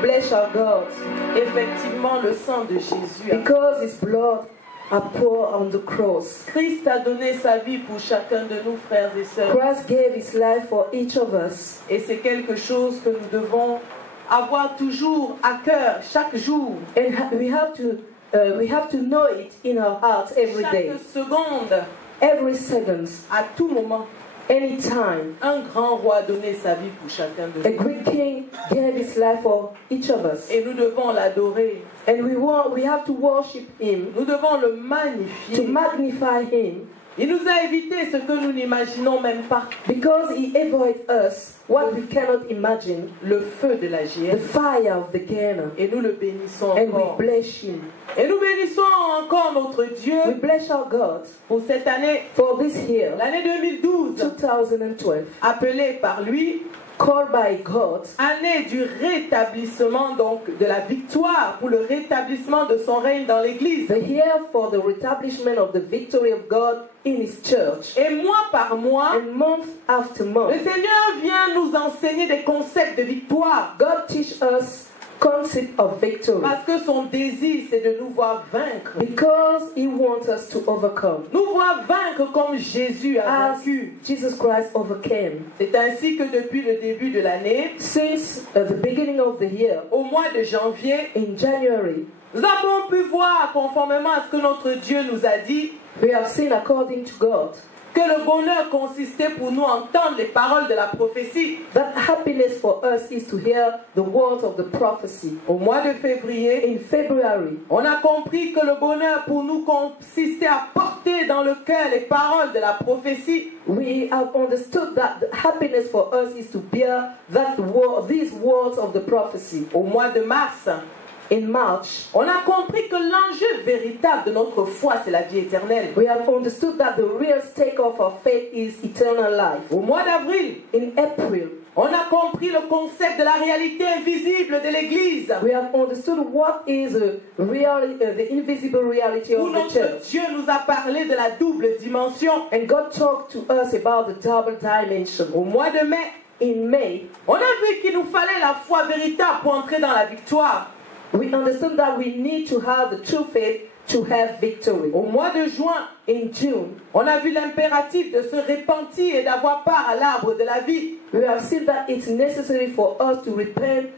bless our God Effectivement, le sang de Jésus. because His blood are poured on the cross. Christ a donné sa vie pour chacun de nous, frères et sœurs. Christ gave His life for each of us. Et c'est quelque chose que nous devons avoir toujours à cœur, chaque jour, And we have to know it in our hearts every day, chaque seconde, every second, à tout moment. anytime. Un grand roi a donné sa vie pour chacun de A nous. great king gave His life for each of us. Et nous devons l'adorer. And we have to worship Him, Nous devons le to magnifier. magnify Him, Il nous a évité ce que nous n'imaginons même pas. because He avoided us what we cannot imagine, Le feu de la the GF. fire of the Gehenna. Et nous le bénissons And we encore. bless Him. Et nous bénissons encore notre We Dieu bless our God pour cette année, for this year, l'année 2012, 2012, appelée par lui called by God, année du rétablissement, donc de la victoire pour le rétablissement de son règne dans l'Église. the year for the reestablishment of the victory of God in His church. Et mois par mois, And month after le month, Seigneur vient nous enseigner des concepts de victoire. God teach us concept of victory Parce que son désir, c'est de nous voir vaincre. because He wants us to overcome, Nous voir vaincre comme Jésus a as vaincu. Jesus Christ overcame. C'est ainsi que depuis le début de l'année, Since the beginning of the year, au mois de janvier, in January, nous avons pu voir, conformément à ce que notre Dieu nous a dit, we have seen according to God que le bonheur consistait pour nous entendre les paroles de la prophétie. that happiness for us is to hear the words of the prophecy. Au mois de février, In February, on a compris que le bonheur pour nous consistait à porter dans le cœur les paroles de la prophétie. we have understood that the happiness for us is to bear these words of the prophecy. Au mois de mars, In March, on a compris que l'enjeu véritable de notre foi, c'est la vie éternelle. we have understood that the real stake of our faith is eternal life. Au mois d'avril, In April, on a compris le concept de la réalité invisible de l'Église. we have understood what is the invisible reality Où of the notre church. Dieu nous a parlé de la double dimension. And God talked to us about the double dimension. Au mois de mai, In May, on a vu qu'il nous fallait la foi véritable pour entrer dans la victoire. we understood that we need to have the true faith to have victory. Au mois de juin, In June, on a vu l'impératif de se repentir et d'avoir part à l'arbre de la vie. we have seen that it's necessary for us to repent,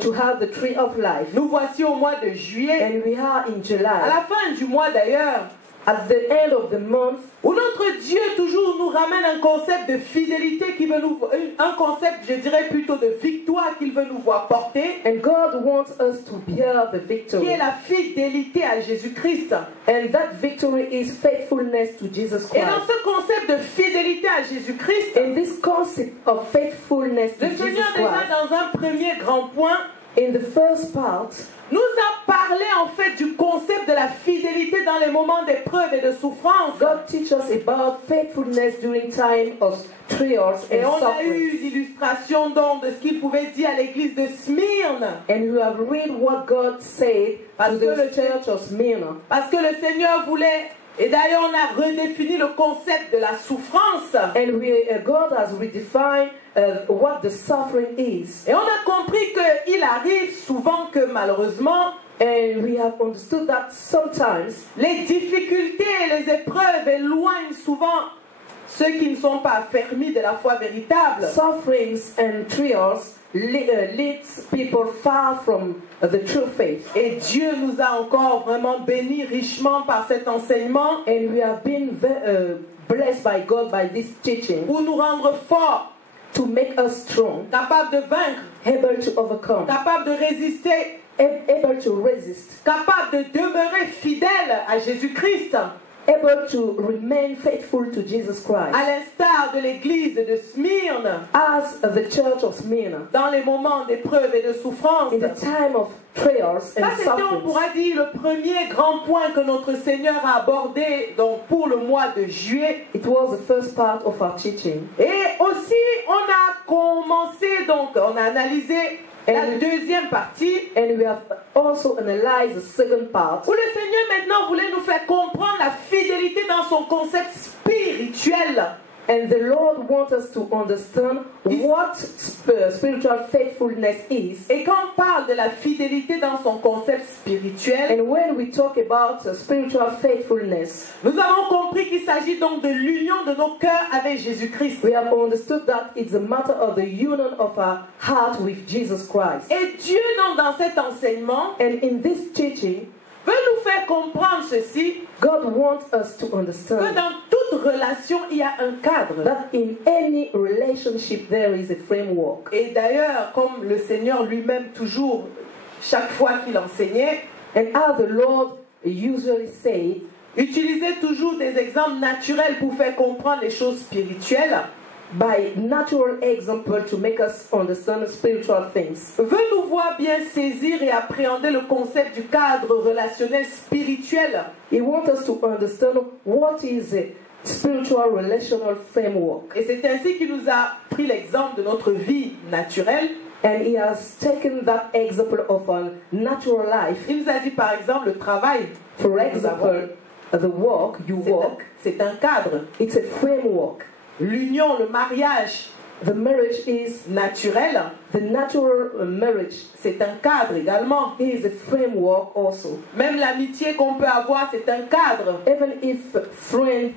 to have the tree of life. Nous voici au mois de juillet, And we are in à July, la fin du mois d'ailleurs, at the end of the month, où notre Dieu toujours nous ramène un concept de fidélité qui veut nous, un concept, je dirais plutôt de victoire qu'il veut nous voir porter, and God wants us to bear the qui victory. est la fidélité à Jésus-Christ. And that victory is faithfulness to Jesus Et dans Christ. ce concept de fidélité à Jésus-Christ, In this concept of faithfulness to le Jesus Seigneur déjà Christ, dans un premier grand point in the first part, nous a parlé en fait du concept de la fidélité dans les moments d'épreuve et de souffrance. God teaches us about faithfulness during time of trials Et and on a eu suffering. l'illustration donc de ce qu'il pouvait dire à l'église de Smyrne. And we have read what God said Parce to que the church of Smyrna. Parce que le Seigneur voulait, et d'ailleurs on a redéfini le concept de la souffrance. And God has redefined what the suffering is. Et on a compris qu'il arrive souvent que malheureusement, And we have understood that sometimes les difficultés et les épreuves éloignent souvent ceux qui ne sont pas affermis de la foi véritable. sufferings and trials leads people far from the true faith. Et Dieu nous a encore vraiment bénis richement par cet enseignement And we have been blessed by God by this teaching pour nous rendre forts, to make us strong, capables de vaincre, able to overcome, capables de résister, able to resist, capables de demeurer fidèles à Jésus-Christ, able to remain faithful to Jesus Christ. à l'instar de l'église de Smyrne, As the church of Smyrna, dans les moments d'épreuve et de souffrance. in the time of trials Ça, and c'était, on sufferings, pourra dire, le premier grand point que notre Seigneur a abordé donc, pour le mois de juillet. it was the first part of our teaching. Et aussi, on a commencé, donc, on a analysé la deuxième partie, And we have also analyzed the second part, où le Seigneur maintenant voulait nous faire comprendre la fidélité dans son concept spirituel. And the Lord wants us to understand what spiritual faithfulness is. Et quand on parle de la fidélité dans son concept spirituel, And when we talk about spiritual faithfulness, nous avons compris qu'il s'agit donc de l'union de nos cœurs avec Jésus-Christ. we have understood that it's a matter of the union of our heart with Jesus Christ. Et Dieu, donc, dans cet enseignement, And in this teaching, veut nous faire comprendre ceci, God wants us to que understand dans toute relation, il y a un cadre. that in any relationship there is a framework. Et d'ailleurs, comme le Seigneur lui-même toujours, chaque fois qu'il enseignait, And as the Lord usually said, utilisait toujours des exemples naturels pour faire comprendre les choses spirituelles, by natural example to make us understand spiritual things. veut nous voir bien saisir et appréhender le concept du cadre relationnel spirituel. He wants us to understand what is a spiritual relational framework. Et c'est ainsi qu'il nous a pris l'exemple de notre vie naturelle. And he has taken that example of a natural life. Il nous a dit par exemple le travail. For Nous avons- example, the work you work, c'est un cadre. it's a framework. L'union, le mariage The marriage is naturel, the natural marriage c'est un cadre également. is a framework also. Même l'amitié qu'on peut avoir, c'est un cadre. Even if friend,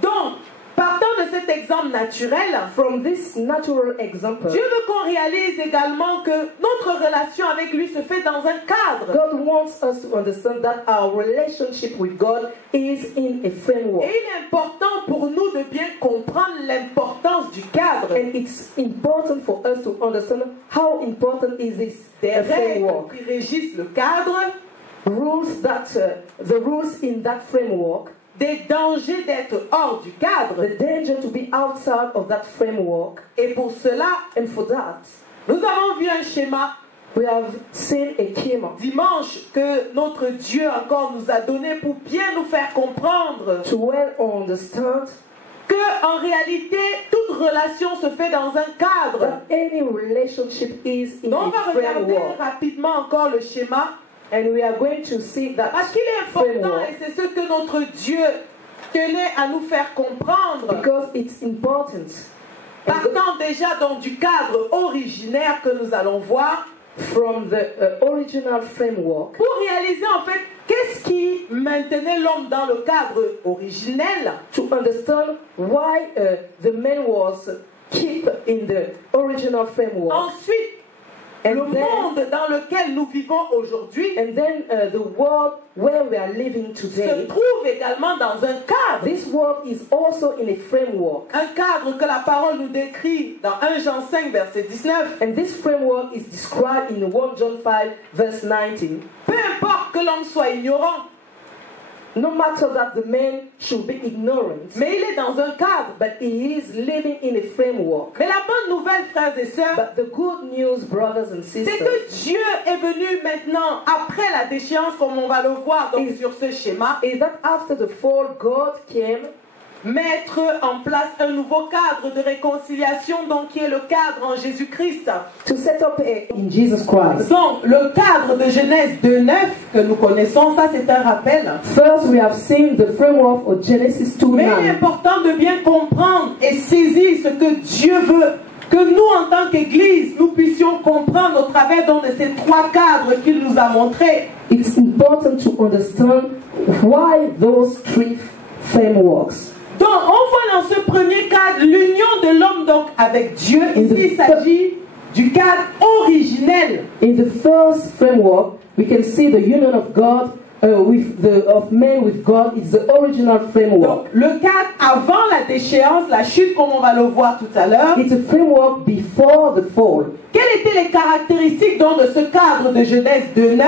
Donc, partant de cet exemple naturel, from this natural example, Dieu veut qu'on réalise également que notre relation avec lui se fait dans un cadre. God wants us to understand that our relationship with God is in a framework. Et il est important pour nous de bien comprendre l'importance du cadre. And it's important for us to understand how important is this Des règles framework. qui régissent le cadre, Rules that the rules in that framework, des dangers d'être hors du cadre. the danger to be outside of that framework. Et pour cela, And for that, nous avons vu un schéma we have seen a schema dimanche que notre Dieu encore nous a donné pour bien nous faire comprendre to well understand que en réalité toute relation se fait dans un cadre. that any relationship is in Donc on a va regarder framework. rapidement encore le schéma And we are going to see that parce qu'il est important framework et c'est ce que notre Dieu tenait à nous faire comprendre. because it's important. And Partant déjà donc du cadre originaire que nous allons voir from the original framework, pour réaliser en fait qu'est-ce qui maintenait l'homme dans le cadre originel. to understand why the man was kept in the original framework. Ensuite, le And then, monde dans lequel nous vivons aujourd'hui the world where we are living se today, trouve également dans un cadre. this world is also in a framework. Un cadre que la parole nous décrit dans 1 Jean 5, verset 19. And this framework is described in 1 John 5, verse 19. Peu importe que l'homme soit ignorant, No matter that the man should be ignorant, mais il est dans un cadre. but he is living in a framework. Mais la bonne nouvelle, frères et sœurs, But the good news, brothers and c'est sisters, que Dieu est venu maintenant, après la déchéance, comme on va le voir donc Et- sur ce schéma, is that after the fall, God came mettre en place un nouveau cadre de réconciliation, donc qui est le cadre en Jésus-Christ. to set up in Jesus Christ. Donc, le cadre de Genèse 2.9 que nous connaissons, ça c'est un rappel. First, we have seen the framework of Genesis Mais il est 2:9. important de bien comprendre et saisir ce que Dieu veut. Que nous, en tant qu'Église, nous puissions comprendre au travers donc de ces trois cadres qu'il nous a montrés. It's important to understand why those three frameworks. Donc, on voit dans ce premier cadre l'union de l'homme donc avec Dieu. Ici, il s'agit du cadre originel. In the first framework, we can see the union of God of man with God. It's the original Donc, framework. le cadre avant la déchéance, la chute, comme on va le voir tout à l'heure. It's a framework before the fall. Quelles étaient les caractéristiques donc de ce cadre de Genèse 2.9?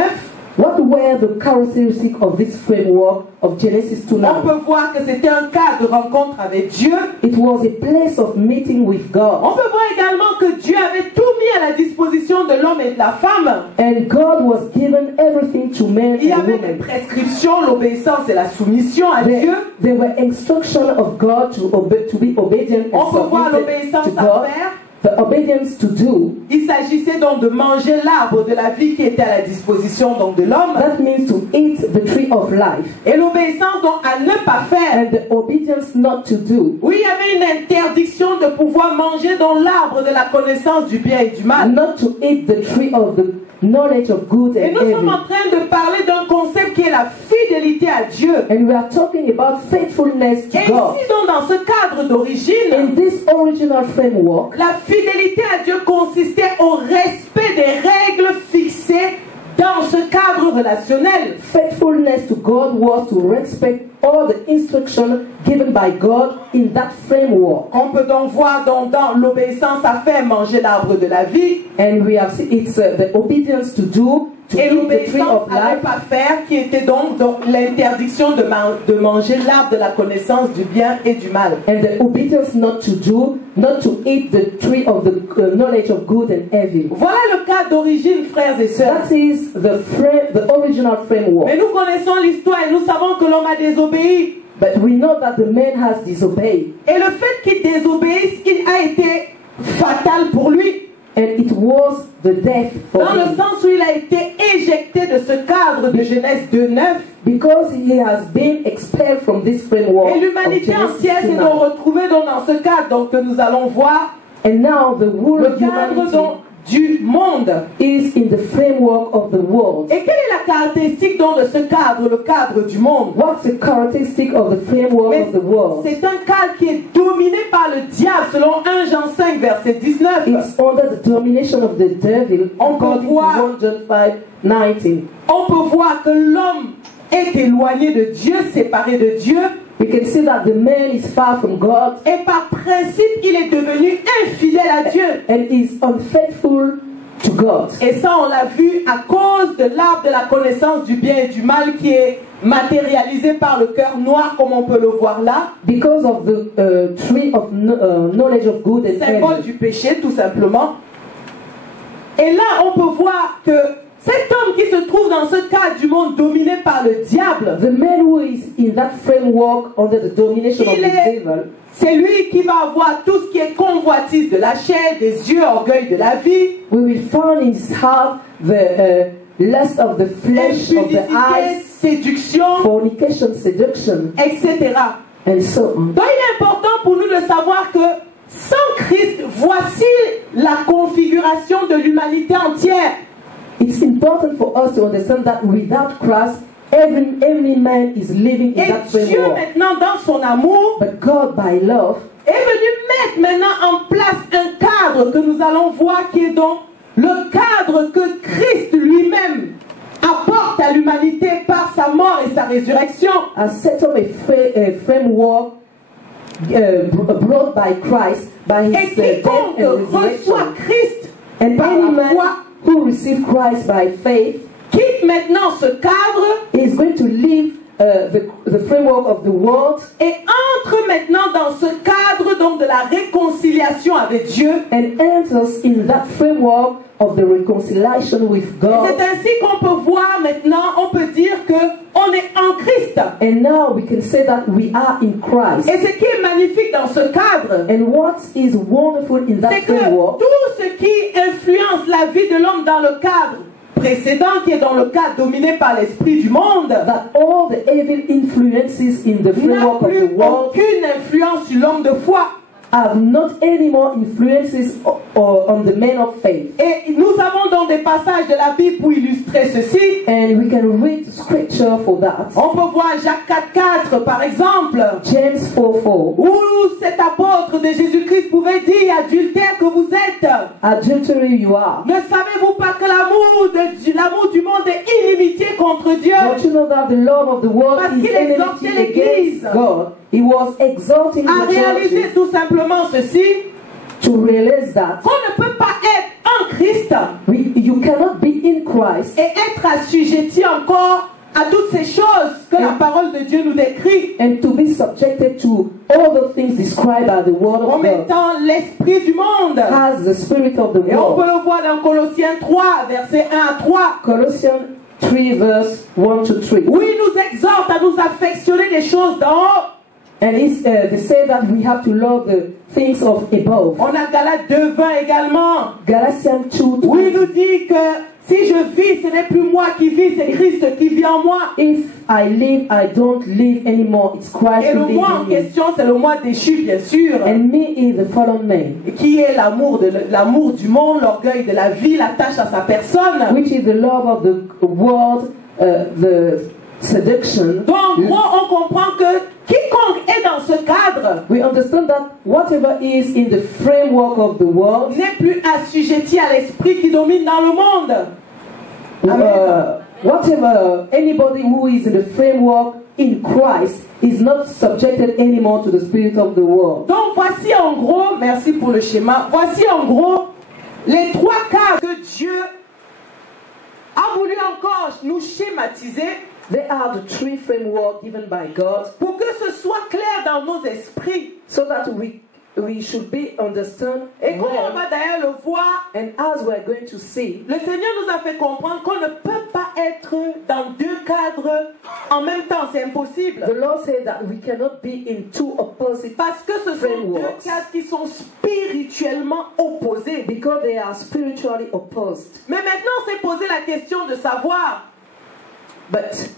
What were the characteristics of this framework of Genesis On 2:9? peut voir que c'était un cadre de rencontre avec Dieu. It was a place of meeting with On God. peut voir également que Dieu avait tout mis à la disposition de l'homme et de la femme. And God was given everything to man Il y and avait des woman. prescriptions, l'obéissance et la soumission à Dieu. There were instructions of God to be obedient On and peut voir submitted l'obéissance to à God. faire the obedience to do, Il s'agissait donc de manger l'arbre de la vie qui était à la disposition donc de l'homme. that means to eat the tree of life. Et l'obéissance donc à ne pas faire. And the obedience not to do. Oui, il y avait une interdiction de pouvoir manger dans l'arbre de la connaissance du bien et du mal. Not to eat the tree of the knowledge of good Et and nous sommes evil. en train de parler d'un concept qui est la fidélité à Dieu. And we are talking about faithfulness to Et God. ici donc dans ce cadre d'origine, In this original framework, la fidélité à Dieu consistait au respect des règles fixées dans ce cadre relationnel. faithfulness to God was to respect all the instruction given by God in that framework. On peut donc voir donc dans l'obéissance à faire manger l'arbre de la vie And we have seen it's the obedience to do, to et eat the tree l'obéissance of à ne life, pas faire qui était donc l'interdiction de manger l'arbre de la connaissance du bien et du mal. and the obedience not to do, not to eat the tree of the knowledge of good and evil. Voilà le cas d'origine, frères et sœurs. That is the original framework. Mais nous connaissons l'histoire et nous savons que l'homme a désobéi. But we know that the man has disobeyed, Et le fait qu'il désobéisse, il a été fatal pour lui. and it was the death for Dans le him, sens où il a été éjecté de ce cadre de Genèse 2:9. because he has been expelled from this framework. Et of l'humanité Genesis entière s'est 2:9. donc retrouvée donc dans ce cadre donc, que nous allons voir, And now the whole le cadre humanity donc, du monde. is in the framework of the world. Et quelle est la caractéristique donc de ce cadre, le cadre du monde? What's the characteristic of the framework Mais of the world? c'est un cadre qui est dominé par le diable selon 1 Jean 5 verset 19. It's under the domination of the devil, On peut according to voir- 1 John 5:19. On peut voir que l'homme est éloigné de Dieu, séparé de Dieu. We can see that the man is far from God Et par principe, il est devenu infidèle à Dieu. and is unfaithful to God. Et ça, on l'a vu à cause de l'arbre de la connaissance du bien et du mal qui est matérialisé par le cœur noir, comme on peut le voir là. Because of the tree of knowledge of good and Symbole evil. du péché, tout simplement. Et là, on peut voir que cet homme qui se trouve dans ce cadre du monde dominé par le diable, The man who is in that framework under the domination of Il the est- devil, c'est lui qui va avoir tout ce qui est convoitise de la chair, des yeux, orgueil de la vie, we will find in his heart the lust of the flesh, of the impudicité, eyes, séduction, fornication, seduction, etc. and so on. Donc il est important pour nous de savoir que sans Christ, voici la configuration de l'humanité entière. It's important for us to understand that without Christ, every man is living in Et that Dieu framework. maintenant dans son amour But God, by love, est venu mettre maintenant en place un cadre que nous allons voir qui est donc le cadre que Christ lui-même apporte à l'humanité par sa mort et sa résurrection. has set up a framework brought by Christ by Et his death quiconque and reçoit resurrection. Christ And par any la man foi who receives Christ by faith quitte maintenant ce cadre is going to leave the framework of the world et entre maintenant dans ce cadre donc de la réconciliation avec Dieu. and enters in that framework of the reconciliation with Et God. c'est ainsi qu'on peut voir maintenant, on peut dire que on est en Christ. And now we can say that we are in Christ. Et ce qui est magnifique dans ce cadre, And what is wonderful in that c'est que framework, tout ce qui influence la vie de l'homme dans le cadre précédent, qui est dans le cadre dominé par l'esprit du monde, that all the evil influences in the n'a framework of plus the world aucune influence sur l'homme de foi. have not any more influences on the man of faith. Et nous avons donc des passages de la Bible pour illustrer ceci. And we can read scripture for that. On peut voir Jacques 4,4 par exemple, James 4:4. où cet apôtre de Jésus-Christ pouvait dire: adultère que vous êtes, Adultery you are. ne savez-vous pas que l'amour du monde est inimitié contre Dieu? Don't you know that the love of the world Parce is qu'il exhortait enmity l'Église against God? He was exalting À the réaliser churches tout simplement ceci, to realize that qu'on ne peut pas être en Christ you cannot be in Christ et être assujetti encore à toutes ces choses que la parole de Dieu nous décrit, and to be subjected to all the things described by the word of comme God. étant l'esprit du monde. Has the spirit of the Et on peut world. le voir dans Colossiens 3, versets 1 à 3. Colossians 3 verse 1 to 3. Où il nous exhorte à nous affectionner des choses d'en haut. And they say that we have to love the things of above. On a Galates 2:20 également. Galatians 2. Où il nous dit que si je vis, ce n'est plus moi qui vis, c'est Christ qui vit en moi. If I live, I don't live anymore. It's Christ Et le who lives moi en in me. question, c'est le moi déchu, bien sûr. And me is the fallen man, Qui est l'amour du monde, l'orgueil de la vie, l'attache à sa personne. which is the love of the world, the seduction. Donc en gros, on comprend que quiconque est dans ce cadre We understand that whatever is in the framework of the world, n'est plus assujetti à l'esprit qui domine dans le monde. Amen. whatever anybody who is in the framework in Christ is not subjected anymore to the spirit of the world. Donc voici en gros, merci pour le schéma, voici en gros les trois cadres que Dieu a voulu encore nous schématiser They are the three framework given by God, pour que ce soit clair dans nos esprits. so that we should be understand Et comme on well. va d'ailleurs le voir, And as we're going to see, le Seigneur nous a fait comprendre qu'on ne peut pas être dans deux cadres en même temps, c'est impossible. the Lord said that we cannot be in two opposite Parce que ce sont deux frameworks, cadres qui sont spirituellement opposés. because they are spiritually opposed. Mais maintenant, on s'est posé la question de savoir But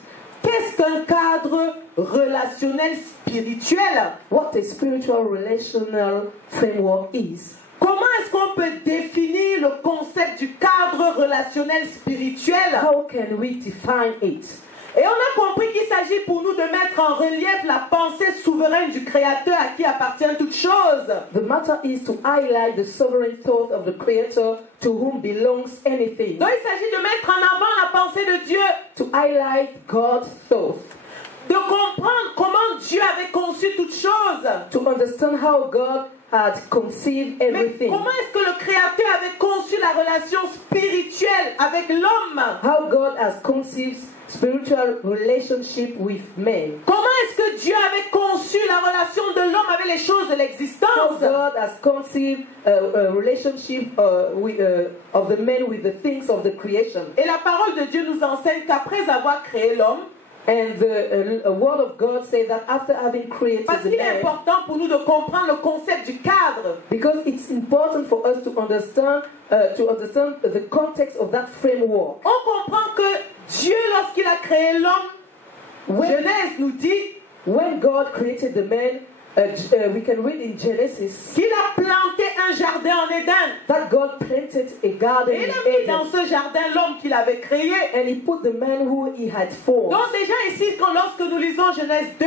qu'est-ce qu'un cadre relationnel spirituel? what a spiritual relational framework is. Comment est-ce qu'on peut définir le concept du cadre relationnel spirituel? How can we define it? Et on a compris qu'il s'agit pour nous de mettre en relief la pensée souveraine du Créateur à qui appartient toute chose. The matter is to highlight the sovereign thought of the Creator to whom belongs anything. Donc il s'agit de mettre en avant la pensée de Dieu, To highlight God's thought. de comprendre comment Dieu avait conçu toute chose. To understand how God had conceived Mais everything. comment est-ce que le Créateur avait conçu la relation spirituelle avec l'homme? How God has conceived spiritual relationship with men. Comment est-ce que Dieu avait conçu la relation de l'homme avec les choses de How l'existence? God has conceived a relationship of the man with the things of the creation. Et la parole de Dieu nous enseigne qu'après avoir créé l'homme, And the word of God says that after having created parce the qu'il est man, important pour nous de comprendre le concept du cadre, because it's important for us to understand the context of that framework. on comprend que Dieu, lorsqu'il a créé l'homme, Genèse nous dit When God created the man, we can read in Genesis qu'il a planté un jardin en Éden. that God planted a garden Et il in a mis dans Eden, ce jardin l'homme qu'il avait créé. and He put the man who He had formed. Donc déjà ici, lorsque nous lisons Genèse 2,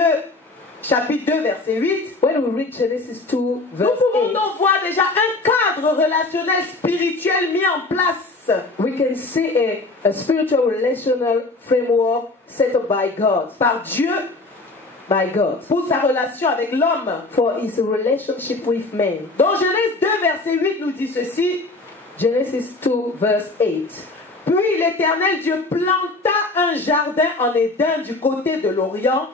chapitre 2, verset 8, When we read Genesis 2, nous verse pouvons 8, donc voir déjà un cadre relationnel spirituel mis en place. we can see a spiritual relational framework set up by God, Par Dieu pour sa relation avec l'homme. for His relationship with man. Donc Genèse 2, verset 8 nous dit ceci. Genesis 2, verse 8. Puis l'Éternel Dieu planta un jardin en Éden du côté de l'Orient,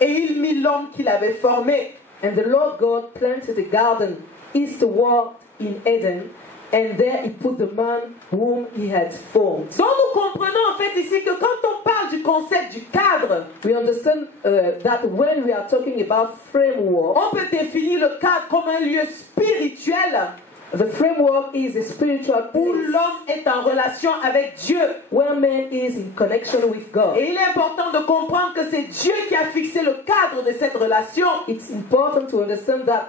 et il mit l'homme qu'il avait formé. And the Lord God planted a garden eastward in Eden, and there He put the man whom He had formed. Donc nous comprenons en fait ici que quand on parle du concept du cadre, We understand that when we are talking about framework, on peut définir le cadre comme un lieu spirituel the framework is a spiritual où place l'homme est en relation avec Dieu. where man is in connection with God. Et il est important de comprendre que c'est Dieu qui a fixé le cadre de cette relation. It's important to understand that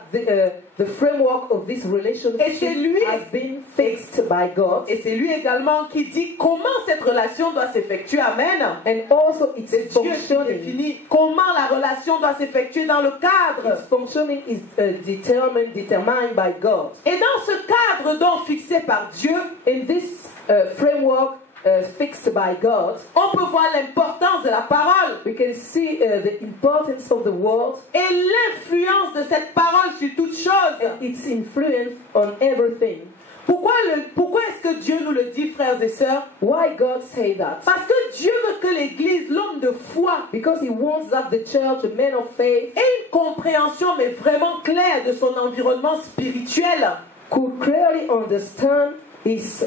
the framework of this relationship Et c'est lui- has been fixed by God, Et c'est lui également qui dit comment cette relation doit s'effectuer. Amen. and also its C'est Dieu qui functioning. définit comment la relation doit s'effectuer dans le cadre. Its functioning is determined by God. Et dans ce cadre donc fixé par Dieu, In this framework fixed by God, on peut voir l'importance de la parole we can see the importance of the word et l'influence de cette parole sur toute chose. and its influence on everything. Pourquoi est-ce que Dieu nous le dit, frères et sœurs? Why God say that? Parce que Dieu veut que l'Église, l'homme de foi, Because He wants that the church, the men of faith, ait une compréhension mais vraiment claire de son environnement spirituel. could clearly understand his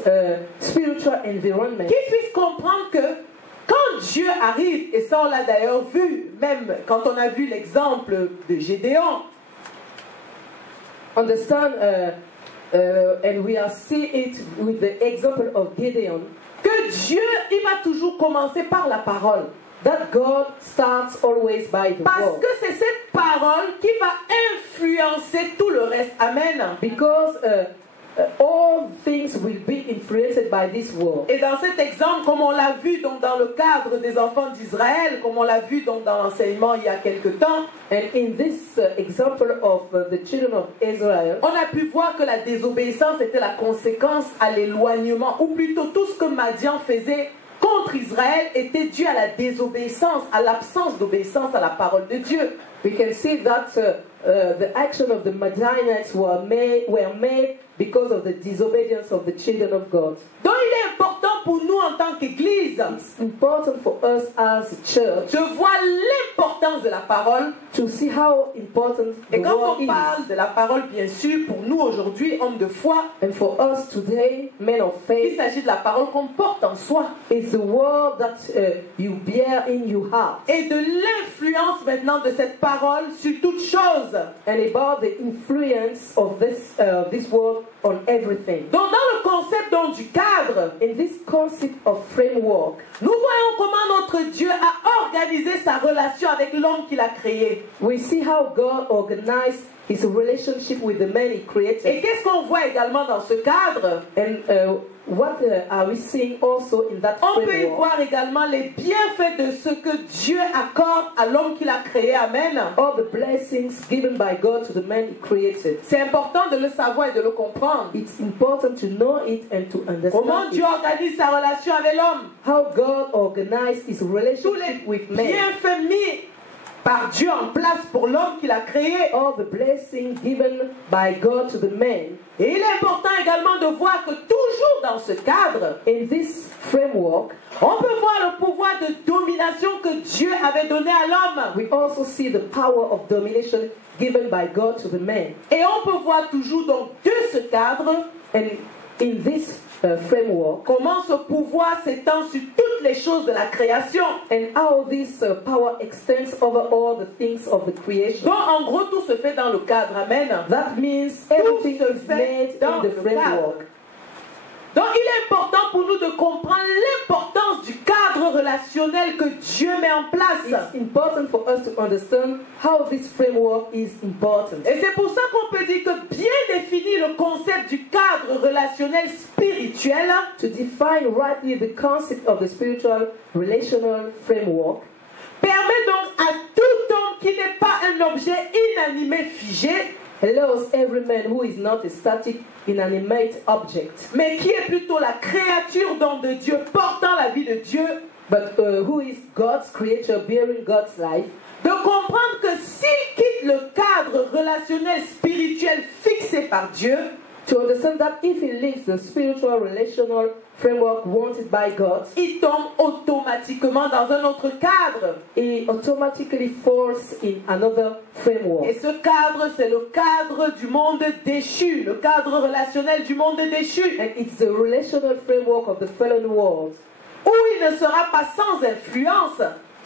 spiritual environment. Qu'il puisse comprendre que quand Dieu arrive, et ça on l'a d'ailleurs vu, même quand on a vu l'exemple de Gédéon, Understand, and we are see it with the example of Gideon, que Dieu, il va toujours commencer par la parole. that God starts always by the Parce word. que c'est cette parole qui va influencer tout le reste. Amen. Because all things will be influenced by this word. Et dans cet exemple, comme on l'a vu donc dans le cadre des enfants d'Israël, comme on l'a vu donc dans l'enseignement il y a quelque temps, And in this example of the children of Israel, on a pu voir que la désobéissance était la conséquence à l'éloignement, ou plutôt tout ce que Madian faisait contre Israël était dû à la désobéissance, à l'absence d'obéissance à la parole de Dieu. we can see that the action of the Midianites were made because of the disobedience of the children of God. Donc il est important pour nous en tant qu'Église It's important for us as a church de voir l'importance de la parole. to see how important the Et quand word on is. parle de la parole, bien sûr, pour nous aujourd'hui, hommes de foi, And for us today, men of il faith, s'agit de la parole qu'on porte en soi it's the word that you bear in your heart. et de l'influence maintenant de cette parole sur toute chose. And about the influence of this word on everything. Donc dans le concept donc, du cadre, In this concept of framework, nous voyons comment notre Dieu a organisé sa relation avec l'homme qu'il a créé. we see how God organized his relationship with the man he Et created. qu'est-ce qu'on voit également dans ce cadre? And what are we seeing also in that On peut y framework? voir également les bienfaits de ce que Dieu accorde à l'homme qu'il a créé. Amen. All the blessings given by God to the man he created. C'est important de le savoir et de le comprendre. It's important to know it and to Comment understand Dieu it. organise sa relation avec l'homme. How God organized his Tous les relationship with man. bienfaits mis par Dieu en place pour l'homme qu'il a créé. All the blessings given by God to the man. Et il est important également de voir que toujours dans ce cadre, In this framework, on peut voir le pouvoir de domination que Dieu avait donné à l'homme. we also see the power of domination given by God to the man. Et on peut voir toujours donc de ce cadre And in this framework, comment ce pouvoir s'étend sur toutes les choses de la création. and how this power extends over all the things of the creation. Donc en gros tout se fait dans le cadre. Amen. That means everything se is fait made dans in le the framework. Donc il est important pour nous de comprendre l'importance du cadre relationnel que Dieu met en place. It's important for us to understand how this framework is important. Et c'est pour ça qu'on peut dire que bien définir le concept du cadre relationnel spirituel To define rightly the concept of the spiritual relational framework permet donc à tout homme qui n'est pas un objet inanimé figé, allows every man who is not a static, inanimate object, mais qui est plutôt la créature donc de Dieu, portant la vie de Dieu, but who is God's creature bearing God's life, de comprendre que s'il quitte le cadre relationnel spirituel fixé par Dieu, to understand that if he leaves the spiritual relational framework wanted by God, il tombe automatiquement dans un autre cadre. he automatically falls in another Et framework. ce cadre, c'est le cadre du monde déchu, le cadre relationnel du monde déchu, And it's the relational framework of the fallen world. où il ne sera pas sans influence,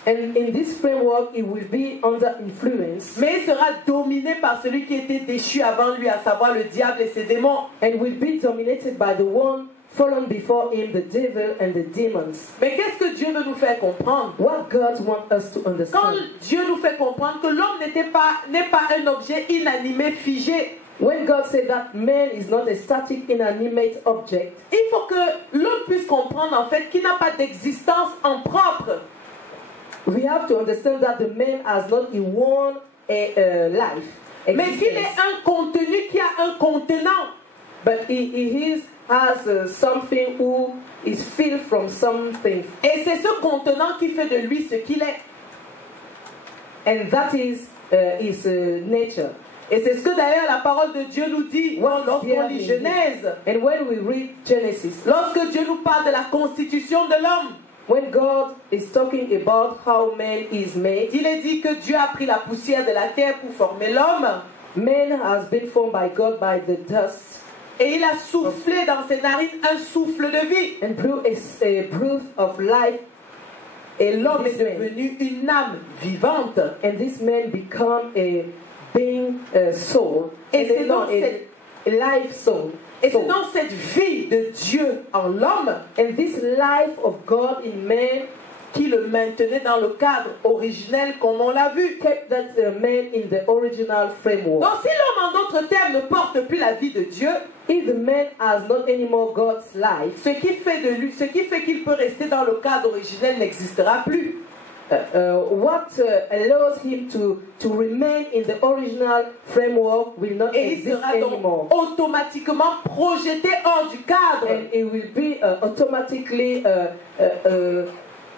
And in this framework, it will be under influence mais il sera dominé par celui qui était déchu avant lui, à savoir le diable et ses démons. and will be dominated by the one fallen before him, the devil and the demons. Mais qu'est-ce que Dieu veut nous faire comprendre? What God wants us to Quand understand. Dieu nous fait comprendre que l'homme n'est pas un objet inanimé, figé, When God said that man is not a static, inanimate object, il faut que l'homme puisse comprendre en fait qu'il n'a pas d'existence en propre. we have to understand that the man has not a one life, Mais qu'il existence, est un contenu qui a un contenant. but he has something who is filled from something, Et c'est ce contenant qui fait de lui ce qu'il est. and that is his nature. Et c'est ce que d'ailleurs la parole de Dieu nous dit lorsqu'on lit Genèse. And when we read Genesis, Lorsque Dieu nous parle de la constitution de l'homme, when God is talking about how man is made, il est dit que Dieu a pris la poussière de la terre pour former l'homme. man has been formed by God by the dust Et il a soufflé dans ses narines un souffle de vie. and blew a breath of life Et l'homme This est man. devenu une âme vivante. And this man become a being soul. Et c'est no, dans cette- a life soul. Et c'est soul. dans cette vie de Dieu en l'homme And this life of God in man qui le maintenait dans le cadre originel comme on l'a vu. kept that man in the original framework. Donc si l'homme en d'autres termes ne porte plus la vie de Dieu, If the man has not anymore God's life, ce qui fait qu'il peut rester dans le cadre originel n'existera plus. what allows him to remain in the original framework will not Et il exist sera donc anymore. automatiquement projeté hors du cadre. And it will be automatically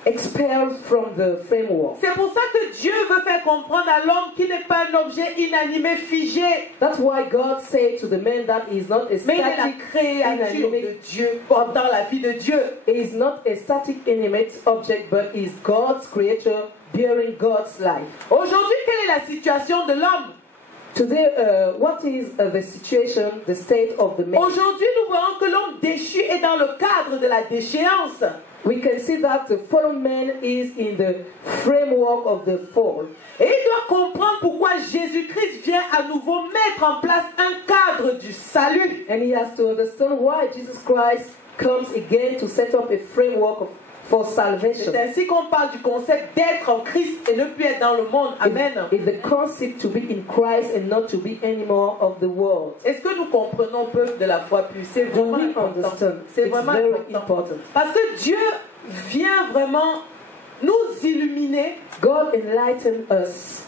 expelled from the framework. C'est pour ça que Dieu veut faire comprendre à l'homme qu'il n'est pas un objet inanimé, figé, That's why God said to the man that he is not a mais il est la static créature de inanimate. Dieu pendant la vie de Dieu. He is not a static inanimate object, but is God's creature bearing God's life. Aujourd'hui, quelle est la situation de l'homme? Today, what is the situation, the state of the man? Aujourd'hui, nous voyons que l'homme déchu est dans le cadre de la déchéance. We can see that the fallen man is in the framework of the fall. Et il doit comprendre pourquoi Jésus-Christ vient à nouveau mettre en place un cadre du salut. And he has to understand why Jesus Christ comes again to set up a framework for salvation. C'est ainsi qu'on parle du concept d'être en Christ et ne plus être dans le monde. Amen. It's the concept to be in Christ and not to be anymore of the world. Est-ce que nous comprenons peuple de la foi plus? C'est Do vraiment we important. understand? C'est It's vraiment very important. important. Parce que Dieu vient vraiment nous illuminer God enlightened us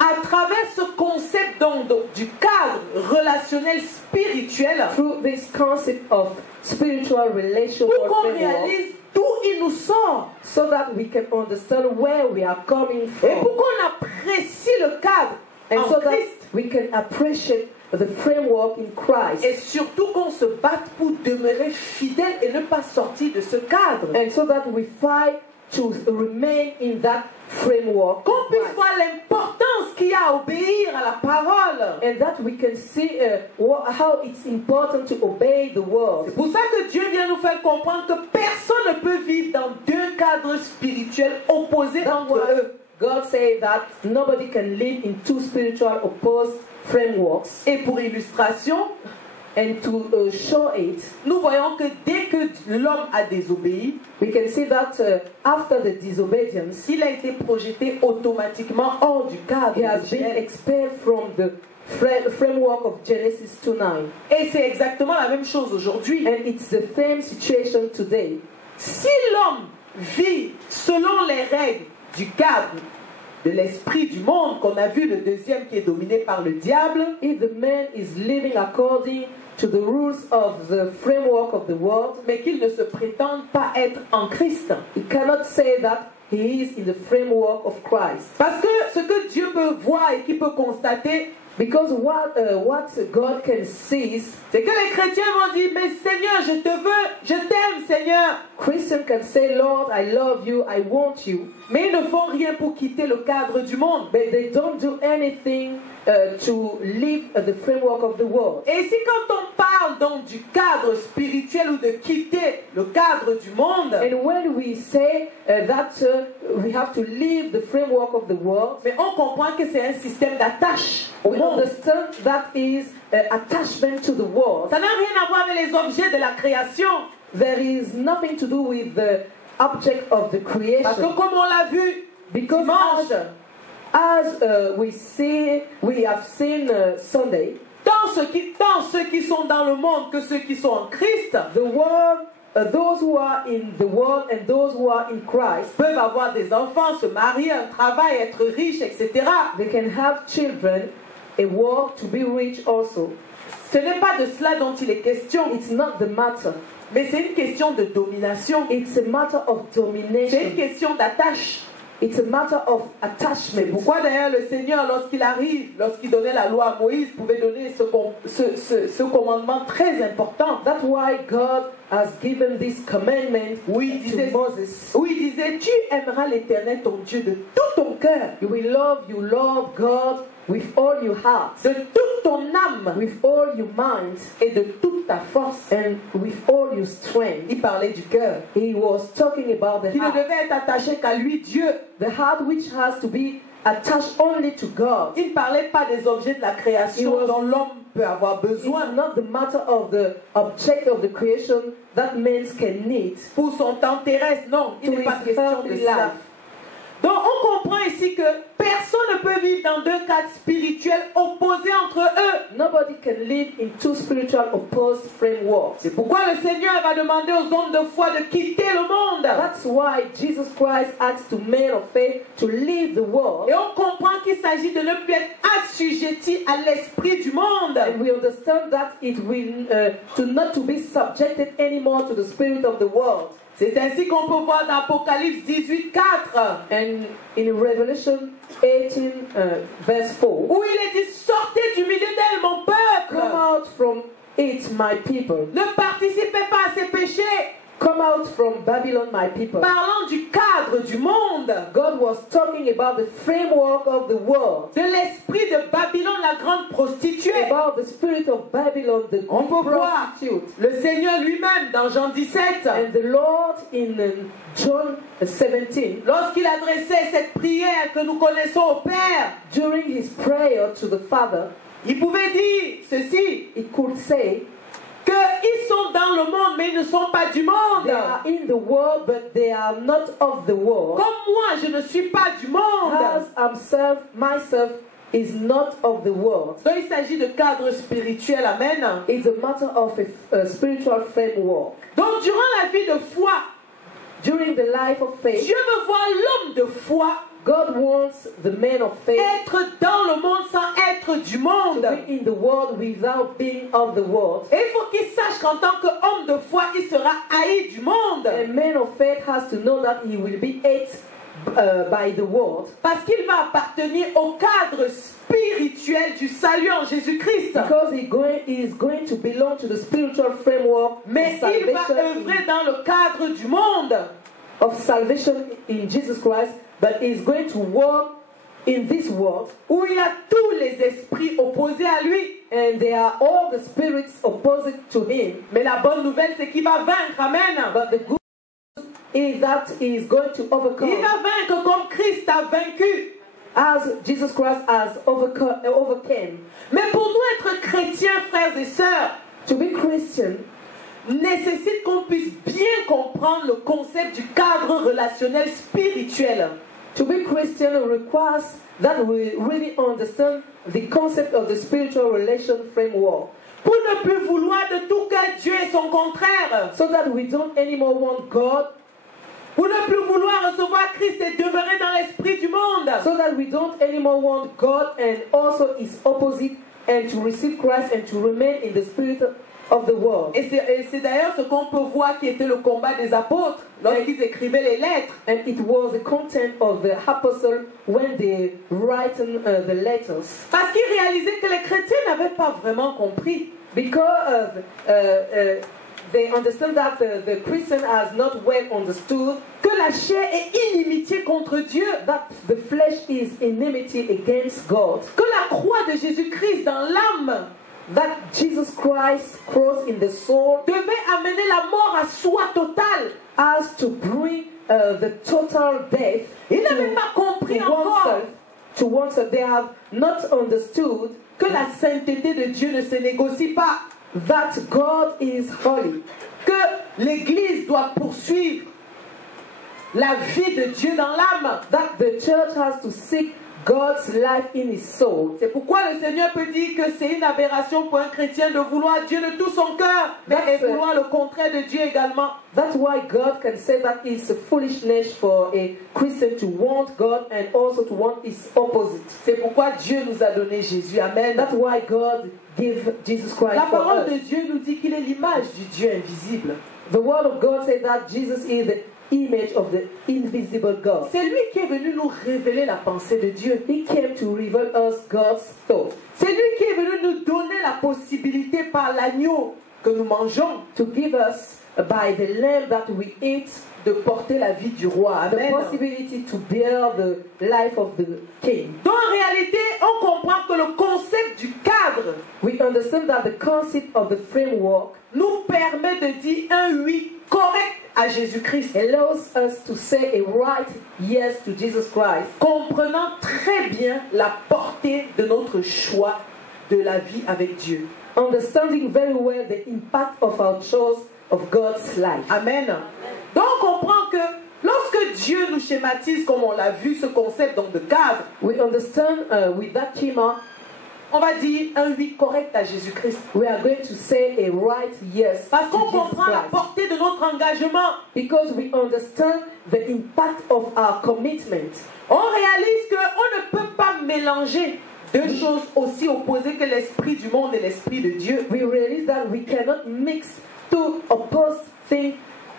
à travers ce concept donc du cadre relationnel spirituel through this concept of spiritual relational pour qu'on framework réalise d'où il nous sort so that we can understand where we are coming et from. pour qu'on apprécie le cadre And en so that Christ we can appreciate the framework in Christ. et surtout qu'on se batte pour demeurer fidèle et ne pas sortir de ce cadre. And so that we fight to remain in that framework. Qu'on puisse voir l'importance qu'il y a à obéir à la parole. And that we can see how it's important to obey the word. C'est pour ça que Dieu vient nous faire comprendre que personne ne peut vivre dans deux cadres spirituels opposés That's entre why eux. God said that nobody can live in two spiritual opposed frameworks. Et pour illustration, And to show it, nous voyons que dès que l'homme a désobéi, we can see that after the disobedience, il a été projeté automatiquement hors du cadre he has been originel. expelled from the framework of Genesis 2:9. Et c'est exactement la même chose aujourd'hui. And it's the same situation today. Si l'homme vit selon les règles du cadre de l'esprit du monde, qu'on a vu le deuxième qui est dominé par le diable, If the man is living according to the rules of the framework of the world, mais qu'il ne se prétende pas être en Christ. he cannot say that he is in the framework of Christ. Parce que ce que Dieu peut voir et qu'il peut constater, Because what God can see, c'est que les chrétiens vont dire, mais Seigneur, je te veux, je t'aime Seigneur. Christian can say, Lord, I love you, I want you, Mais ils ne font rien pour quitter le cadre du monde. but they don't do anything to live the framework of the world. Et ici, quand on parle donc du cadre spirituel ou de quitter le cadre du monde, And when we say that we have to leave the framework of the world, mais on comprend que c'est un système d'attache au we monde. understand that is attachment to the world. Ça n'a rien à voir avec les objets de la création. There is nothing to do with the object of the Parce que creation. comme on l'a vu Because dimanche, as we have seen Sunday, tant ceux qui sont dans le monde que ceux qui sont en Christ the world, those who are in the world and those who are in Christ, peuvent avoir des enfants, se marier, un travail, être riches, etc. they can have children, a work to be rich also. Ce n'est pas de cela dont il est question, It's not the matter. mais c'est une question de domination. It's a matter of C'est une domination. question d'attache. It's a matter of C'est attachment. pourquoi d'ailleurs le Seigneur, lorsqu'il arrive, lorsqu'il donnait la loi à Moïse, pouvait donner ce commandement très important. That's why God has given this commandment Où il disait, to Moses. où il disait, tu aimeras l'Éternel ton Dieu de tout ton cœur, You will love God with all your heart, de toute ton âme with all your mind, et de toute ta force. and with all your strength. Il parlait du cœur, He was talking about the qui ne heart, devait être attaché qu'à lui, Dieu. the heart which has to be attached only to God. Il ne parlait pas des objets de la création dont l'homme peut avoir It's besoin not the matter of the object of the creation that man can need pour son temps terrestre. Non, il to n'est pas his question de earthly cela. life. Donc on comprend ici que personne ne peut vivre dans deux cadres spirituels opposés entre eux. Nobody can live in two spiritual opposed frameworks. C'est pourquoi le Seigneur va demander aux hommes de foi de quitter le monde. That's why Jesus Christ asks to men of faith to leave the world. Et on comprend qu'il s'agit de ne plus être assujetti à l'esprit du monde. And we understand that it will to not to be subjected anymore to the spirit of the world. C'est ainsi qu'on peut voir dans Apocalypse 18, 4, And in Revelation 18, verse 4, où il est dit: sortez du milieu d'elle, mon peuple. come out from it, my people. Ne participez pas à ses péchés. Come out from Babylon, my people. Parlant du cadre du monde, God was talking about the framework of the world, de l'esprit de Babylone, la grande prostituée. about the spirit of Babylon, the On peut voir prostitute. le Seigneur lui-même dans Jean 17, And the Lord in John 17, lorsqu'il adressait cette prière que nous connaissons au Père, during his prayer to the Father, il pouvait dire ceci, he could say, qu'ils sont dans le monde mais ils ne sont pas du monde. they are in the world, but they are not of the world. Comme moi, je ne suis pas du monde. As myself is not of the world. Donc il s'agit de cadre spirituel, amen. It's a matter of a spiritual framework. Donc durant la vie de foi, During the life of faith, Dieu veut voir l'homme de foi God wants the man of faith être dans le monde sans être du monde. to be in the world without being of the world. Et il faut qu'il sache qu'en tant qu'homme de foi, il sera haï du monde. A man of faith has to know that he will be hated by the world, Parce qu'il va appartenir au cadre spirituel du salut en Jésus-Christ. because he is going to belong to the spiritual framework Mais il va œuvrer dans le cadre du monde. of salvation in Jesus Christ, but he is going to work in this world, Où il y a tous les esprits opposés à lui. and there are all the spirits opposite to him. Mais la bonne nouvelle, c'est qu'il va vaincre. Amen. But the good news is that he is going to Il overcome, va vaincre comme Christ a vaincu. as Jesus Christ has overcame. Mais pour nous être chrétiens, frères et sœurs, To be Christian nécessite qu'on puisse bien comprendre le concept du cadre relationnel spirituel. To be Christian requires that we really understand the concept of the spiritual relation framework, Pour ne plus vouloir de tout cœur Dieu et son contraire. so that we don't anymore want God, Pour ne plus vouloir recevoir Christ et demeurer dans l'esprit du monde. so that we don't anymore want God and also His opposite, and to receive Christ and to remain in the spirit of the world. Et c'est d'ailleurs ce qu'on peut voir qui était le combat des apôtres lorsqu'ils écrivaient les lettres. And it was the content of the apostle when they write the letters, Parce qu'ils réalisaient que les chrétiens n'avaient pas vraiment compris because they understand that the Christian has not well understood que la chair est inimitié contre Dieu, that the flesh is enmity against God, que la croix de Jésus-Christ dans l'âme that Jesus Christ's cross in the soul devait amener la mort à soi totale. has to bring the total death Ils n'avaient pas compris encore to oneself. They have not understood que la sainteté de Dieu ne se négocie pas, that God is holy, que l'Église doit poursuivre la vie de Dieu dans l'âme. that the church has to seek God's life in his soul. C'est pourquoi le Seigneur peut dire que c'est une aberration pour un chrétien de vouloir Dieu de tout son cœur, mais That's et vouloir le contraire de Dieu également. That's why God can say that it's a foolishness for a Christian to want God and also to want his opposite. C'est pourquoi Dieu nous a donné Jésus. Amen. That's why God gave Jesus Christ La for parole us. de Dieu nous dit qu'il est l'image du Dieu invisible. The word of God says that Jesus is the image of the invisible God. C'est lui qui est venu nous révéler la pensée de Dieu. He came to reveal us God's thought, C'est lui qui est venu nous donner la possibilité par l'agneau que nous mangeons to give us by the lamb that we eat de porter la vie du roi. the Amen. possibility to bear the life of the king. Donc en réalité, on comprend que le concept du cadre We understand that the concept of the framework nous permet de dire un oui correct à Jésus-Christ, allows us to say a right yes to Jesus Christ, comprenant très bien la portée de notre choix de la vie avec Dieu. understanding very well the impact of our choice of God's life. Amen. Donc on comprend que lorsque Dieu nous schématise, comme on l'a vu, ce concept donc de cadre, We understand with that schema, on va dire un oui correct à Jésus-Christ. we are going to say a right yes Parce to qu'on Jesus comprend la Christ. portée de notre engagement. Because we understand the impact of our commitment. On réalise qu'on ne peut pas mélanger deux choses aussi opposées que l'esprit du monde et l'esprit de Dieu. We realize that we cannot mix two opposed things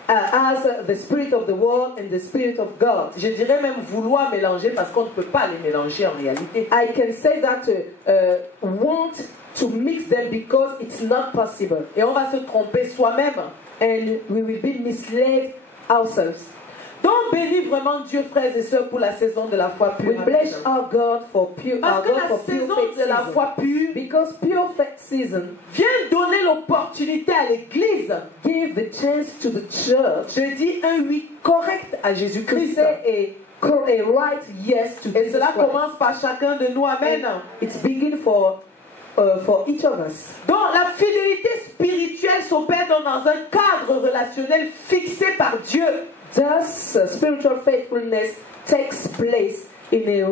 as the spirit of the world and the spirit of God. Je dirais même vouloir mélanger parce qu'on ne peut pas les mélanger en réalité. I can say that want to mix them because it's not possible. Et on va se tromper soi-même. And we will be misled ourselves. Donc bénis vraiment Dieu, frères et sœurs, pour la saison de la foi We pure. bless our God for pure, our Parce que God la for pure saison faith de la season. foi pure Because pure faith season vient donner l'opportunité à l'Église give the chance to the church de dire un oui correct à to Jésus-Christ. say a right yes to Et Jesus cela Christ. commence par chacun de nous. Amen. And it's begin for each of us. Donc la fidélité spirituelle s'opère donc dans un cadre relationnel fixé par Dieu. Thus, spiritual faithfulness takes place in a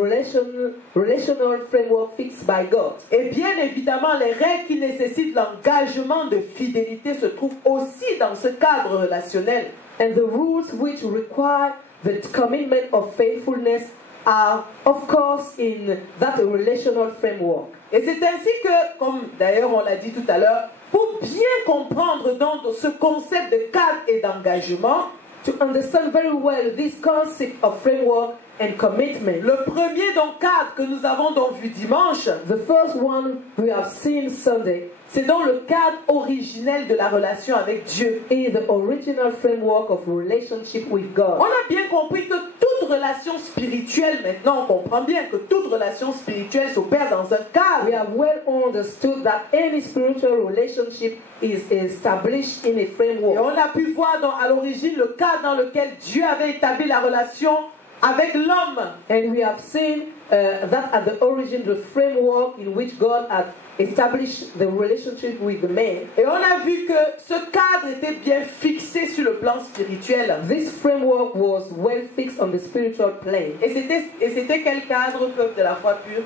relational framework fixed by God. Et bien évidemment, les règles qui nécessitent l'engagement de fidélité se trouvent aussi dans ce cadre relationnel. And the rules which require the commitment of faithfulness are, of course, in that relational framework. Et c'est ainsi que, comme d'ailleurs on l'a dit tout à l'heure, pour bien comprendre donc ce concept de cadre et d'engagement, To understand very well this concept of framework and commitment, le premier donc cadre que nous avons donc vu dimanche, the first one we have seen Sunday c'est donc le cadre originel de la relation avec Dieu. is the original framework of relationship with On God. a bien compris que toute relation spirituelle, maintenant on comprend bien que toute relation spirituelle s'opère dans un We cadre. have well understood that any spiritual relationship is established in a Et framework. on a pu voir à l'origine le cadre dans lequel Dieu avait établi la relation avec l'homme. And we have seen that at the origin, the framework in which God had established the relationship with the man. Et on a vu que ce cadre était bien fixé sur le plan spirituel. This framework was well fixed on the spiritual plane. Et c'était quel cadre, peuple de la foi pure?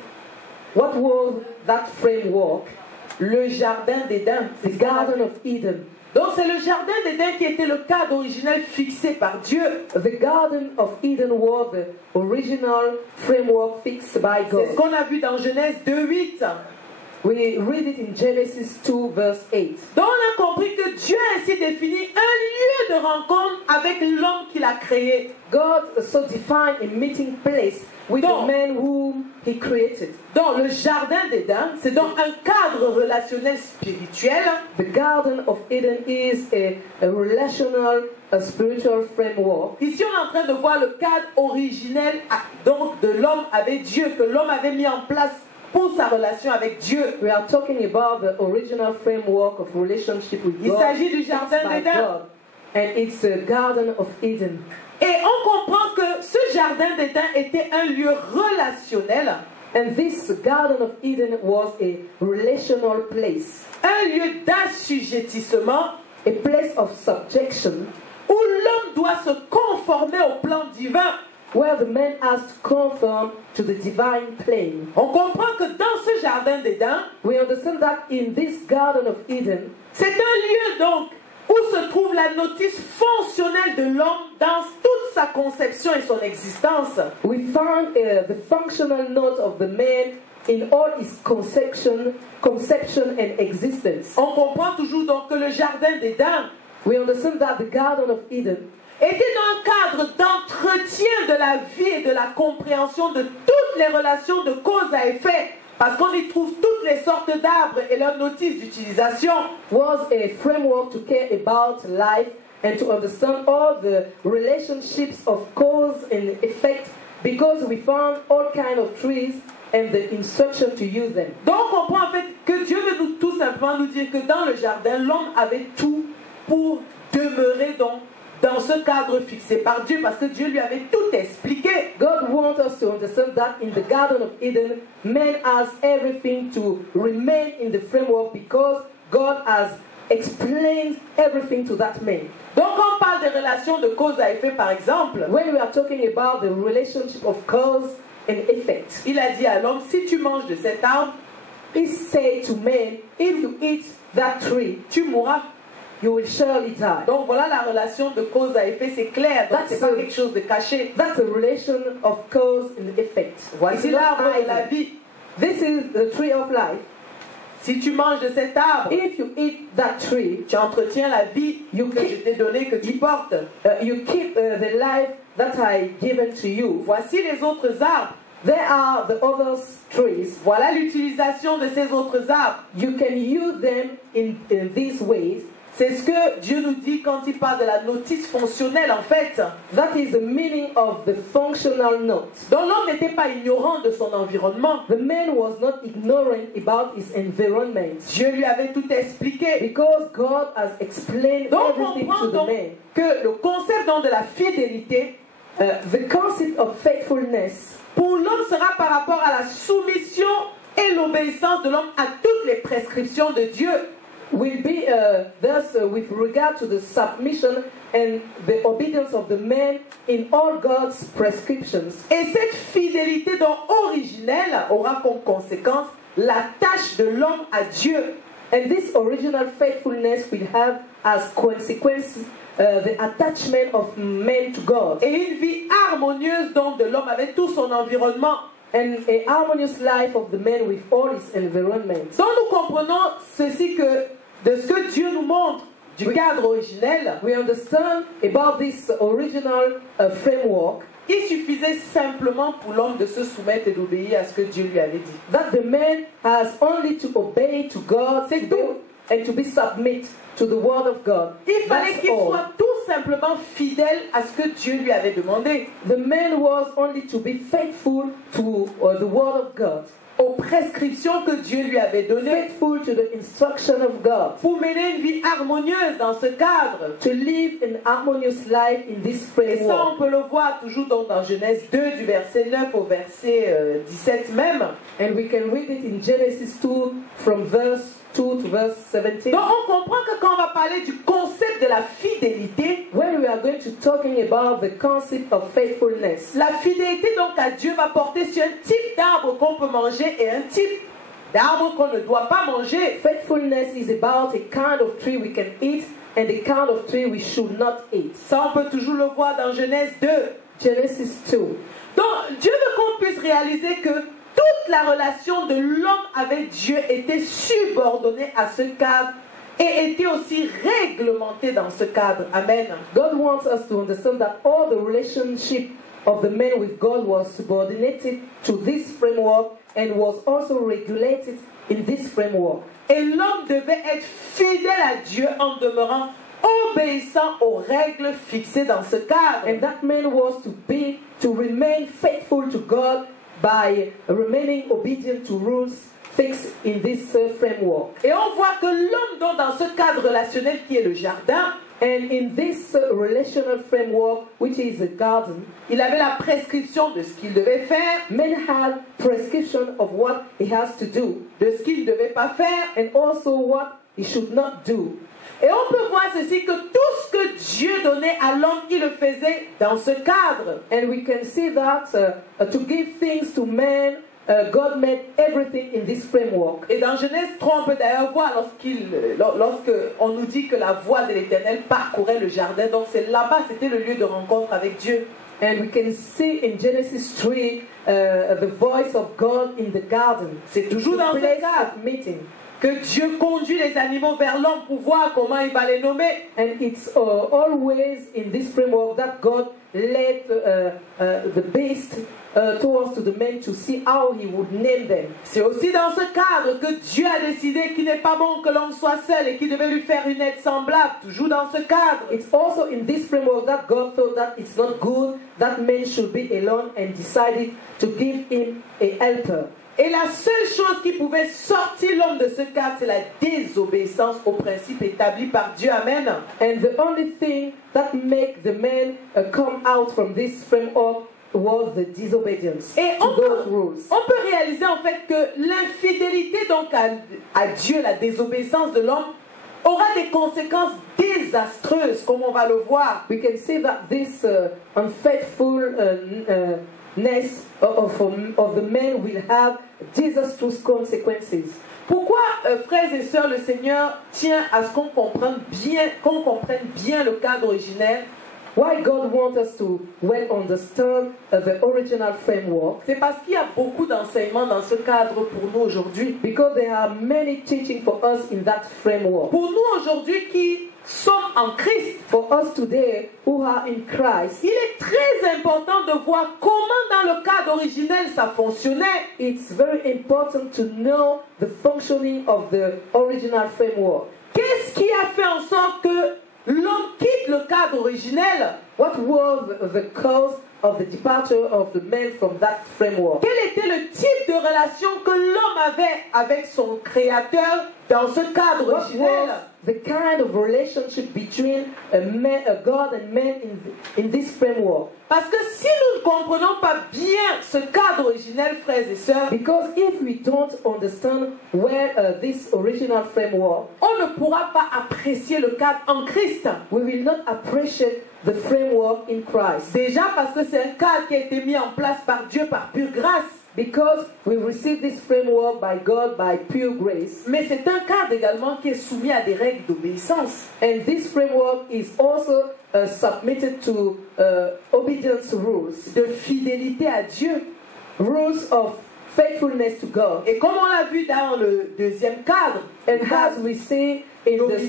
What was that framework? Le jardin d'Éden. The Garden of Eden. Donc c'est le jardin d'Éden qui était le cadre originel fixé par Dieu. The Garden of Eden was the original framework fixed by C'est ce God. qu'on a vu dans Genèse 2:8. We read it in Genesis 2, verse 8. Donc on a compris que Dieu a ainsi défini un lieu de rencontre avec l'homme qu'il a créé. God so defined a meeting place with Donc- the man whom He created. Donc le jardin d'Éden, c'est donc un cadre relationnel spirituel The Garden of Eden is a relational, a spiritual framework. Ici, on est en train de voir le cadre originel donc, de l'homme avec Dieu, que l'homme avait mis en place pour sa relation avec Dieu. We are talking about the original framework of relationship with Il God. s'agit du jardin fixed by d'Éden. God. And it's the Garden of Eden. Et on comprend que ce jardin d'Éden était un lieu relationnel, And this Garden of Eden was a relational place, un lieu d'assujettissement a place of subjection où l'homme doit se conformer au plan divin. where the man has to conform to the divine plane. On comprend que dans ce jardin d'Éden, We understand that in this Garden of Eden, c'est un lieu donc où se trouve la notice fonctionnelle de l'homme dans toute sa conception et son existence. we found the functional note of the man in all his conception and existence. On comprend toujours donc que le jardin d'Éden We understand that the Garden of Eden était dans un cadre d'entretien de la vie et de la compréhension de toutes les relations de cause à effet, parce qu'on y trouve toutes les sortes d'arbres et leurs notices d'utilisation. was a framework to care about life and to understand all the relationships of cause and effect, because we found all kinds of trees and the instruction to use them. Donc on comprend en fait que Dieu veut nous, tout simplement nous dire que dans le jardin, l'homme avait tout pour demeurer dans ce cadre fixé par Dieu, parce que Dieu lui avait tout expliqué. God wants us to understand that in the Garden of Eden, man has everything to remain in the framework because God has explained everything to that man. Donc on parle des relations de cause à effet par exemple. When we are talking about the relationship of cause and effect, Il a dit à l'homme, si tu manges de cet arbre, he said to man, if you eat that tree, tu mourras. you will surely die. Donc voilà la relation de cause à effet, c'est clair, donc c'est pas That's quelque chose de caché. That's the relation of cause and effect. Voici It's not l'arbre de la hidden. vie. This is the tree of life. Si tu manges de cet arbre, If you eat that tree, tu entretiens la vie que je t'ai donnée, que tu portes. you keep the life that I given to you. Voici les autres arbres. There are the other trees. Voilà l'utilisation de ces autres arbres. You can use them in these ways. C'est ce que Dieu nous dit quand il parle de la notice fonctionnelle en fait. That is the meaning of the functional note. Donc l'homme n'était pas ignorant de son environnement. The man was not ignorant about his environment Dieu lui avait tout expliqué. because God has explained Donc on everything comprend to the donc man. que le concept donc de la fidélité The concept of faithfulness pour l'homme sera par rapport à la soumission et l'obéissance de l'homme à toutes les prescriptions de Dieu. will be thus with regard to the submission and the obedience of the man in all God's prescriptions. Et cette fidélité donc originelle aura comme conséquence la tâche de l'homme à Dieu. And this original faithfulness will have as consequence the attachment of man to God Et une vie harmonieuse donc de l'homme avec tout son environnement. and a harmonious life of the man with all his environment. Donc nous comprenons ceci que de ce que Dieu nous montre du cadre originel, We understand about this original framework il suffisait simplement pour l'homme de se soumettre et d'obéir à ce que Dieu lui avait dit. that the man has only to obey to God C'est tout. and to be submit to the word of God. Il fallait That's qu'il all. soit tout simplement fidèle à ce que Dieu lui avait demandé, The man was only to be faithful to the word of God, aux prescriptions que Dieu lui avait données, faithful to the instruction of God, pour mener une vie harmonieuse dans ce cadre. to live an harmonious life in this Et ça, framework. on peut le voir toujours donc dans Genèse 2, du verset 9 au verset 17 même. And we can read it in Genesis 2 from verse 2 to verse 17. Donc on comprend que quand on va parler du concept de la fidélité, When we are going to talking about the concept of faithfulness, la fidélité donc à Dieu va porter sur un type d'arbre qu'on peut manger et un type d'arbre qu'on ne doit pas manger. faithfulness is about a kind of tree we can eat and a kind of tree we should not eat. Ça, on peut toujours le voir dans Genèse 2. Genesis 2. Donc Dieu veut qu'on puisse réaliser que toute la relation de l'homme avec Dieu était subordonnée à ce cadre et était aussi réglementée dans ce cadre. Amen. God wants us to understand that all the relationship of the man with God was subordinated to this framework and was also regulated in this framework. Et l'homme devait être fidèle à Dieu en demeurant obéissant aux règles fixées dans ce cadre. And that man was to remain faithful to God by remaining obedient to rules fixed in this framework. Et on voit que l'homme donc dans ce cadre relationnel qui est le jardin, And in this relational framework, which is a garden, il avait la prescription de ce qu'il devait faire, man had prescription of what he has to do de ce qu'il ne devait pas faire. and also what he should not do. Et on peut voir ceci, que tout ce que Dieu donnait à l'homme, il le faisait dans ce cadre. And we can see that to give things to man, God made everything in this framework. Et dans Genèse 3, on peut d'ailleurs voir lorsque on nous dit que la voix de l'Éternel parcourait le jardin. Donc c'est là-bas, c'était le lieu de rencontre avec Dieu. And we can see in Genesis 3 the voice of God in the garden. C'est toujours dans The ce place cadre of meeting. que Dieu conduit les animaux vers l'homme pour voir comment il va les nommer. And it's always in this framework that God led the beast towards to the men to see how he would name them. C'est aussi dans ce cadre que Dieu a décidé qu'il n'est pas bon que l'homme soit seul et qu'il devait lui faire une aide semblable, toujours dans ce cadre. It's also in this framework that God thought that it's not good that men should be alone and decided to give him a helper. Et la seule chose qui pouvait sortir l'homme de ce cadre, c'est la désobéissance aux principes établis par Dieu. Amen. And the only thing that make the man come out from this framework was the disobedience Et to those rules. on peut réaliser en fait que l'infidélité donc à Dieu, la désobéissance de l'homme, aura des conséquences désastreuses, comme on va le voir. We can see that this unfaithfulness of the man will have disastrous consequences. Pourquoi, frères et sœurs, le Seigneur tient à ce qu'on comprenne bien le cadre originel? Why God wants us to well understand the original framework? C'est parce qu'il y a beaucoup d'enseignements dans ce cadre pour nous aujourd'hui. Because there are many teaching for us in that framework. Pour nous aujourd'hui qui sommes en Christ, For us today who are in Christ, il est très important de voir comment dans le cadre originel ça fonctionnait. it's very important to know the functioning of the original framework. Qu'est-ce qui a fait en sorte que l'homme quitte le cadre originel? What was the cause of the departure of the man from that framework? Quel était le type de relation que l'homme avait avec son Créateur dans ce cadre What originel? was the kind of relationship between a God and man in this framework? Parce que si nous ne comprenons pas bien ce cadre originel, frères et sœurs, Because if we don't understand where this original framework, on ne pourra pas apprécier le cadre en Christ. we will not appreciate the framework in Christ. Déjà parce que c'est un cadre qui a été mis en place par Dieu par pure grâce. Because we receive this framework by God by pure grace. Mais c'est un cadre également qui est soumis à des règles d'obéissance. And this framework is also submitted to obedience rules, De fidélité à Dieu. rules of faithfulness to God. Et comme on l'a vu dans le deuxième cadre, And as we see in the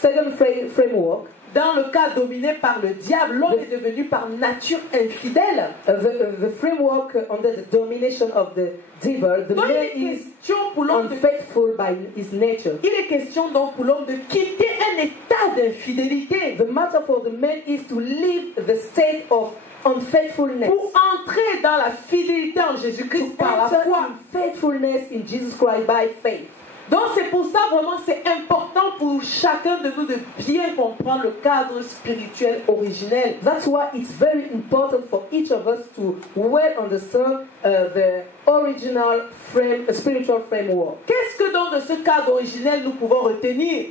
second framework, dans le cadre dominé par le diable, l'homme est devenu par nature infidèle. the framework under the domination of the devil, the Donc man il est is question pour l'homme de, unfaithful by his nature. il est question donc pour l'homme de quitter un état d'infidélité The matter for the man is to leave the state of unfaithfulness, pour entrer dans la fidélité en to Jésus-Christ par la enter foi. in faithfulness in Jesus Christ by faith. Donc c'est pour ça vraiment c'est important pour chacun de nous de bien comprendre le cadre spirituel originel. That's why it's very important for each of us to well understand the original spiritual framework. Qu'est-ce que donc de ce cadre originel nous pouvons retenir?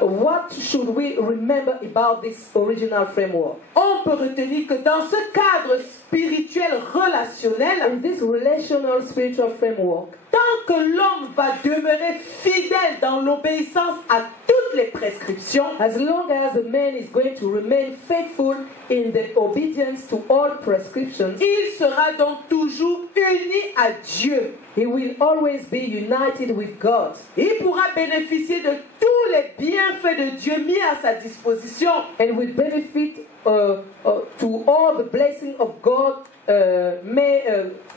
What should we remember about this original framework? On peut retenir que dans ce cadre spirituel relationnel, In this relational spiritual framework, tant que l'homme va demeurer fidèle dans l'obéissance à toutes les prescriptions, as long as the man is going to remain faithful in the obedience to all prescriptions, il sera donc toujours uni à Dieu. he will always be united with God. Il pourra bénéficier de tous les bienfaits de Dieu mis à sa disposition. And will benefit to all the blessing of God,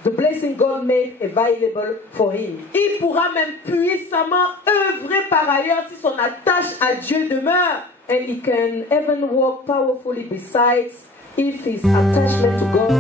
the blessing God made available for him. Il pourra même puissamment œuvrer par ailleurs si son attache à Dieu demeure. And he can even walk powerfully besides if his attachment to God